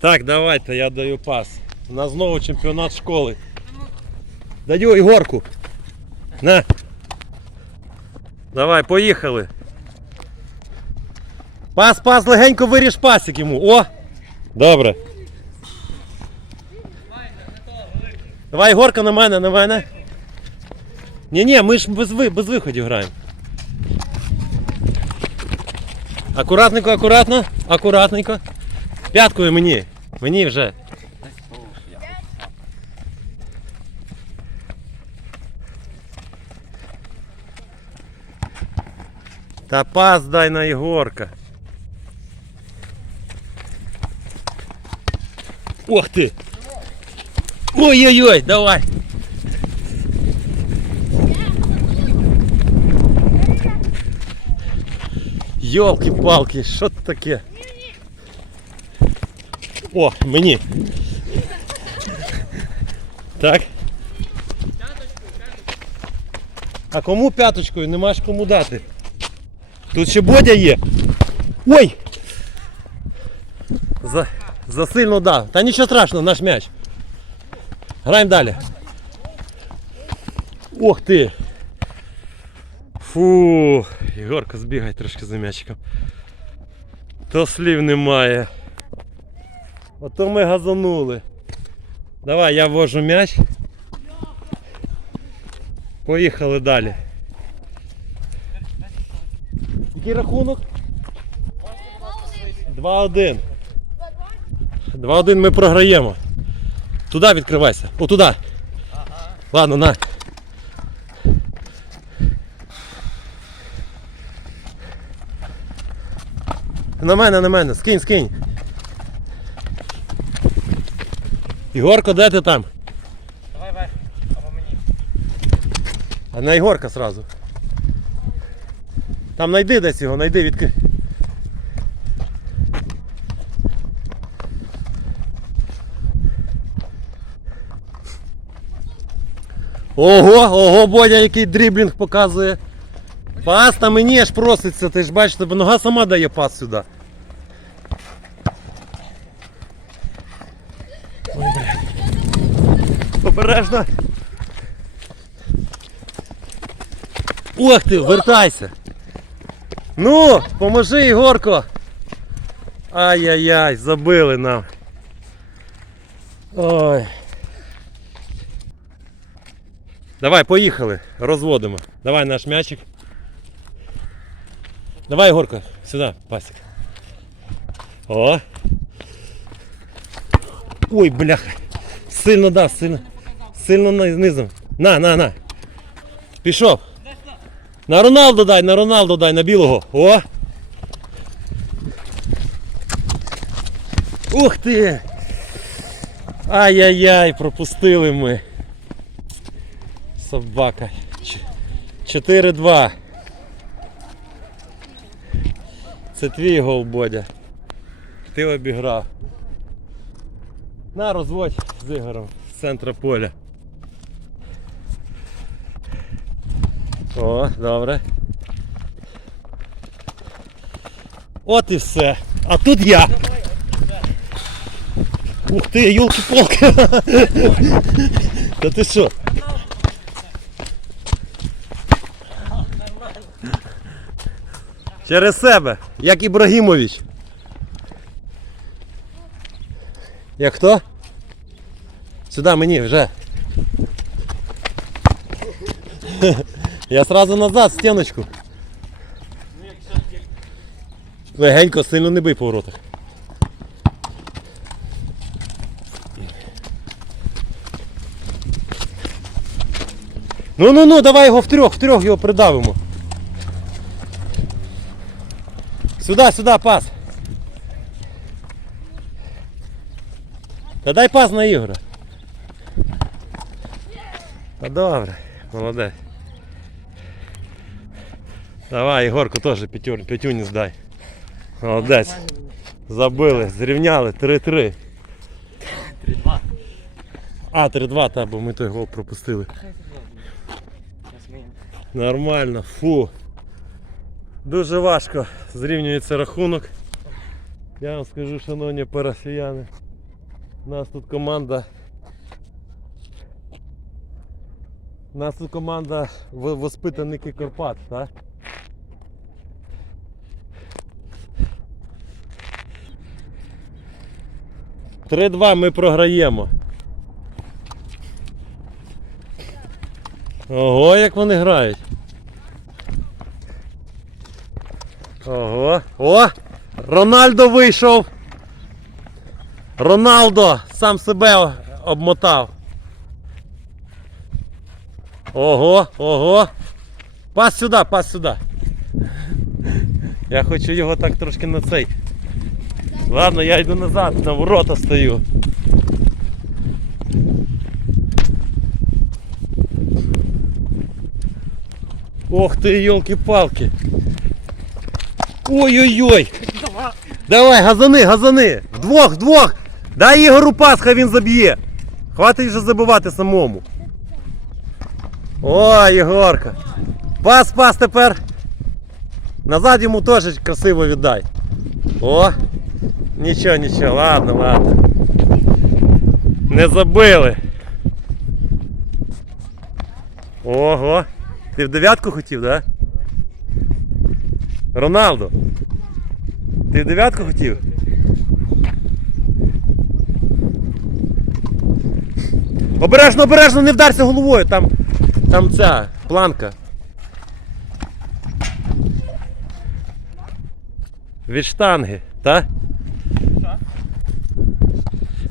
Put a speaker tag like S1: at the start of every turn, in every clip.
S1: Так, давайте, я даю пас. У нас знову чемпіонат школи. Даю Ігорку. На. Давай, поїхали. Пас, пас, легенько виріж пасик йому. О! Добре. Давай, Ігорка на мене, на мене. Ні, ні, ми ж без, ви, без виходів граємо. Акуратненько, акуратно, акуратненько. П'яткою мені. Мені вже. Та пас дай на Ігорка. Ох ти! Ой-ой-ой, давай! Йолки-палки, що це таке? О, мені. Так. А кому п'яточкою? Нема ж кому дати. Тут ще Бодя є. Ой! За, засильно дав. Та нічого страшного, наш м'яч. Граємо далі. Ох ти! Фу, Ігорка, збігай трошки за м'ячиком. То слів немає. Ото ми газанули. Давай, я ввожу м'яч. Поїхали далі. Який рахунок? 2-1. 2-1 ми програємо. Туди відкривайся. О, туди. Ладно, на. На мене, на мене. Скинь, скинь. Ігорко, де ти там?
S2: Давай, Вер, або мені.
S1: А на Ігорка сразу. Там найди десь його, найди відкрий. Ого, ого, Бодя, який дріблінг показує. Пас та мені аж проситься, ти ж бачиш, тебе нога сама дає пас сюди. Ой, блядь. Обережно. Ох ти, вертайся. Ну, поможи, Ігорко. Ай-яй-яй, забили нам. Ой. Давай, поїхали, розводимо. Давай наш м'ячик. Давай, Ігорко, сюди, пасик. О. Ой, бляха. Сильно дав, сильно. Сильно низом. На, на, на. Пішов. На Роналду дай, на Роналду дай, на білого. О! Ух ти! Ай-яй-яй, пропустили ми. Собака. 4-2. Це твій гол, Бодя. Ти обіграв. На розводь з Ігорем з центра поля. О, добре. От і все. А тут я. Ух ти, юлки-полки. Та ти що? Через себе, як Ібрагімович. Як хто? Сюди мені вже. Я сразу назад, стіночку. Легенько, сильно не бий по воротах. Ну ну ну, давай його в трьох, в трьох його придавимо. Сюди, сюди, пас. Та дай пас на Ігора. Та добре, молодець. Давай, Ігорку теж п'ятюнь, п'ятюню здай. Молодець. Забили, зрівняли 3-3.
S2: 3-2.
S1: А, 3-2, та, бо ми той гол пропустили. Нормально, фу. Дуже важко зрівнюється рахунок. Я вам скажу, шановні парафіяни. У нас тут команда. У нас тут команда воспитанники Карпат, так? Три-два ми програємо. Ого, як вони грають. Ого. О! Рональдо вийшов. Роналдо сам себе обмотав. Ого, ого. Пас сюди, пас сюди. Я хочу його так трошки на цей. Ладно, я йду назад, на ворота стою. Ох ти, йолки-палки. Ой-ой-ой. Давай, газани, газани. Вдвох, вдвох. Дай Ігору пас, хай він заб'є. Хватить вже забивати самому. О, Єгорка. Пас, пас тепер. Назад йому теж красиво віддай. О! Нічого, нічого, ладно, ладно. Не забили. Ого. Ти в дев'ятку хотів, так? Да? Роналдо. Ти в дев'ятку хотів? Обережно, обережно, не вдарся головою, там, там ця планка. Від штанги, так?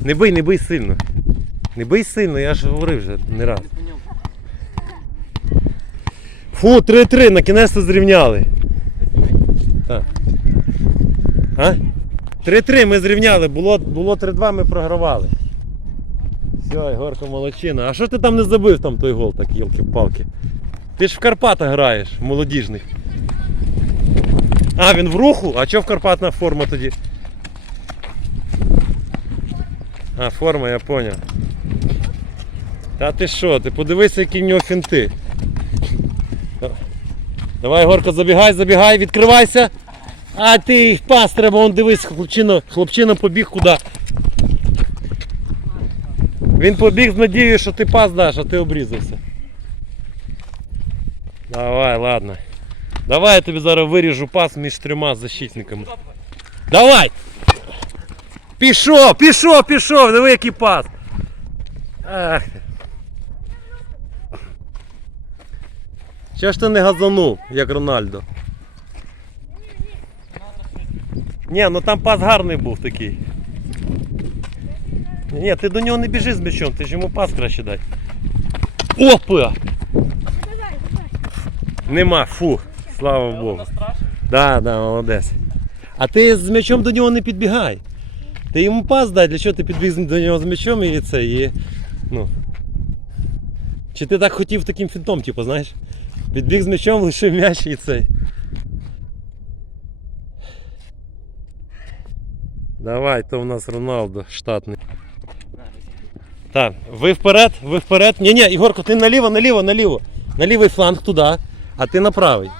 S1: Не бий, не бий сильно. Не бий сильно, я ж говорив вже не раз. Фу, 3-3, на кінець зрівняли. Так. А? 3-3 ми зрівняли, було, було 3-2, ми програвали. Все, Ігорко молодчина. А що ти там не забив там той гол, так, йолки-палки? Ти ж в Карпатах граєш, в молодіжних. А, він в руху? А чого в Карпатна форма тоді? А, форма, я поняв. Та ти що, ти подивися, які в нього фінти. Давай, Горко, забігай, забігай, відкривайся. А ти їх пас треба, он дивись, хлопчина, хлопчина побіг куди. Він побіг з надією, що ти пас даш, а ти обрізався. Давай, ладно. Давай я тобі зараз виріжу пас між трьома защитниками. Давай! Пішов, пішов, пішов, диви який пас. Ах. Чого ж ти не газанув, як Рональдо? Ні, ну там пас гарний був такий. Ні, ти до нього не біжи з м'ячом, ти ж йому пас краще дай. Опа! Нема, фу, слава Богу. Да, да, молодець. А ти з м'ячом до нього не підбігай. Ти йому пас дай, для чого ти підбіг до нього з м'ячом і це і. Ну. Чи ти так хотів таким фінтом, типу, знаєш? Підбіг з м'ячом, лишив м'яч і цей. Давай, то в нас Роналдо штатний. Так, ви вперед, ви вперед. Ні, ні, Ігорко, ти наліво, наліво, наліво. На лівий фланг туди, а ти на правий.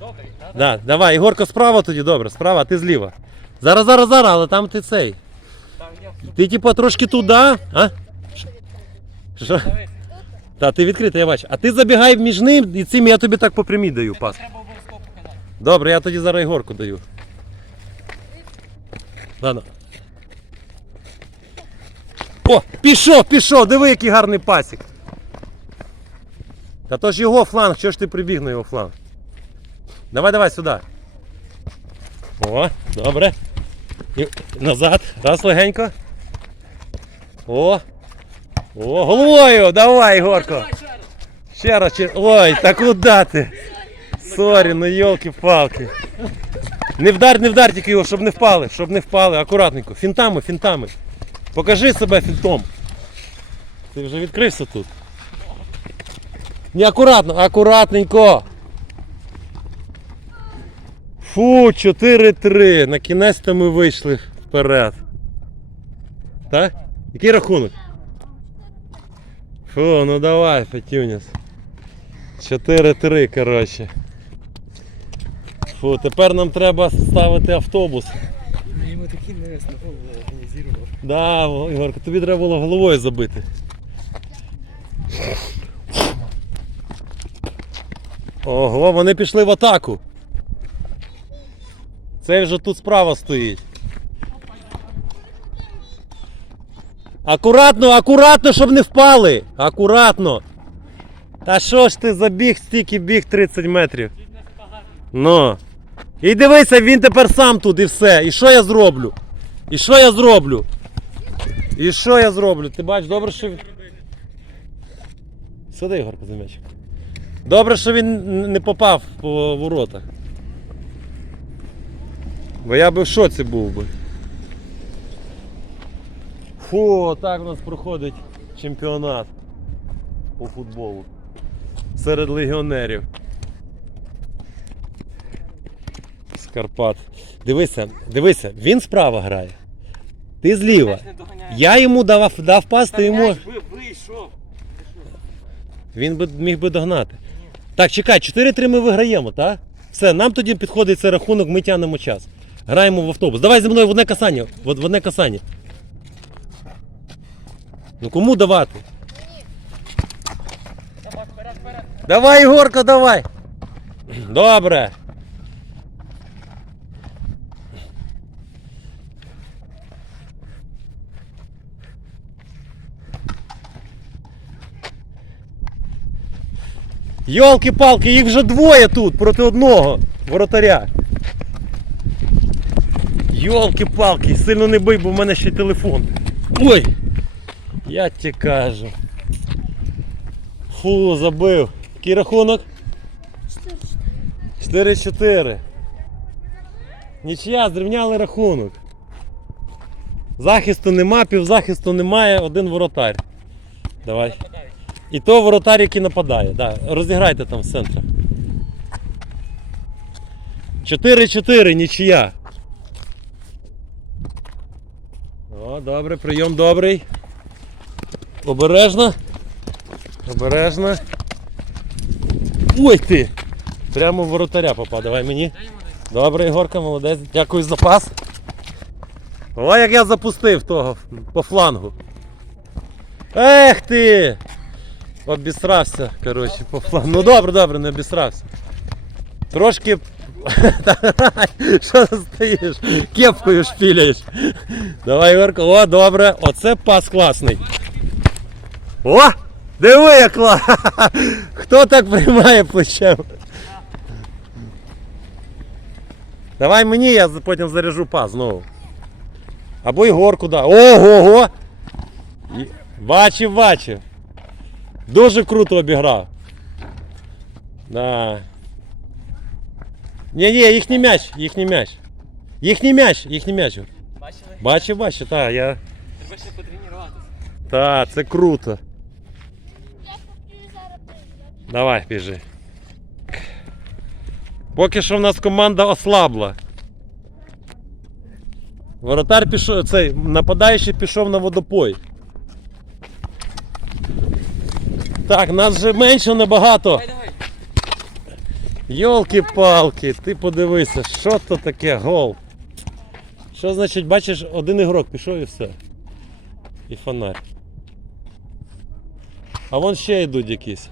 S2: Добрий, так?
S1: Да, давай, Ігорко справа тоді, добре, справа, а ти зліва. Зараз, зараз, зараз, але там ти цей. Ти типу трошки туди, а? Що? Що? Та, ти відкритий, я бачу. А ти забігай між ним і цим я тобі так по прямій даю пас. Добре, я тоді зараз Ігорку даю. Ладно. О, пішов, пішов, диви, який гарний пасік. Та то ж його фланг, чого ж ти прибіг на його фланг? Давай, давай сюди. О, добре. І назад. Раз легенько. О. О, головою! Давай, Ігорко.
S2: Ще раз.
S1: Ще. Ой, та куди ти? Сорі, ну йолки-палки. Не вдар, не вдар тільки його, щоб не впали, щоб не впали, акуратненько. Фінтами, фінтами. Покажи себе фінтом. Ти вже відкрився тут. Не акуратно, акуратненько. Фу, 4-3. На кінець то ми вийшли вперед. Так? Який рахунок? Фу, ну давай, Петюняс. 4-3, коротше. Фу, тепер нам треба ставити автобус.
S2: йому такий навес на голову організував.
S1: Да, Ігорка, тобі треба було головою забити. Ого, вони пішли в атаку. Цей вже тут справа стоїть. Акуратно, акуратно, щоб не впали. Акуратно. Та що ж ти забіг стільки біг 30 метрів? Ну. І дивися, він тепер сам тут і все. І що я зроблю? І що я зроблю? І що я зроблю? Ти бачиш, добре, що він. Сюди, Ігор, за м'ячик. Добре, що він не попав по воротах. Бо я би в шоці був би. Фу, так у нас проходить чемпіонат по футболу. Серед легіонерів. З Карпат. Дивися, дивися, він справа грає. Ти зліва. Я йому дав, дав пас, ти йому. Він би міг би догнати. Так, чекай, 4-3 ми виграємо, так? Все, нам тоді підходить цей рахунок, ми тягнемо час. Граємо в автобус. Давай зі мною в одне касання. В, в одне касання. Ну кому давати?
S2: Давай.
S1: Ігорко, давай. Добре. Йолки-палки, їх вже двоє тут проти одного воротаря. Йолки-палки, сильно не бий, бо в мене ще телефон. Ой! Я тебе кажу. Фу, забив. Який рахунок? 4-4. Нічия, зрівняли рахунок. Захисту нема, півзахисту немає, один воротар. Давай. І то воротар, який нападає. Да. Розіграйте там з центру. 4-4, нічия. Добре, прийом добрий. Обережно. Обережно. Ой ти! Прямо в воротаря попав. Давай мені. Добре, Ігорка, молодець. Дякую за пас. О, як я запустив того по флангу. Ех ти! Обісрався, коротше, по флангу. Ну добре, добре, не обісрався. Трошки. Що ти стоїш? Кепкою шпіляєш. Давай, Ігорка. О, добре. Оце пас класний. О! Диви, як клас! Хто так приймає плечем? Давай мені, я потім заряжу пас знову. Або Ігорку, да. Ого-го! Бачив, бачив. Дуже круто обіграв. Да. Ні, ні, їхній м'яч, їхній м'яч. Їхній м'яч, їхній м'яч.
S2: Бачили?
S1: Бачив, бачив, так, я.
S2: Треба ще потренуватися.
S1: Так, це круто. Давай, біжи. Поки що в нас команда ослабла. Воротар пішов, цей нападаючий пішов на водопой. Так, нас вже менше набагато.
S2: Давай, давай.
S1: Йолки-палки, ти подивися, що то таке гол. Що значить, бачиш, один ігрок пішов і все. І фонарь. А вон ще йдуть якісь.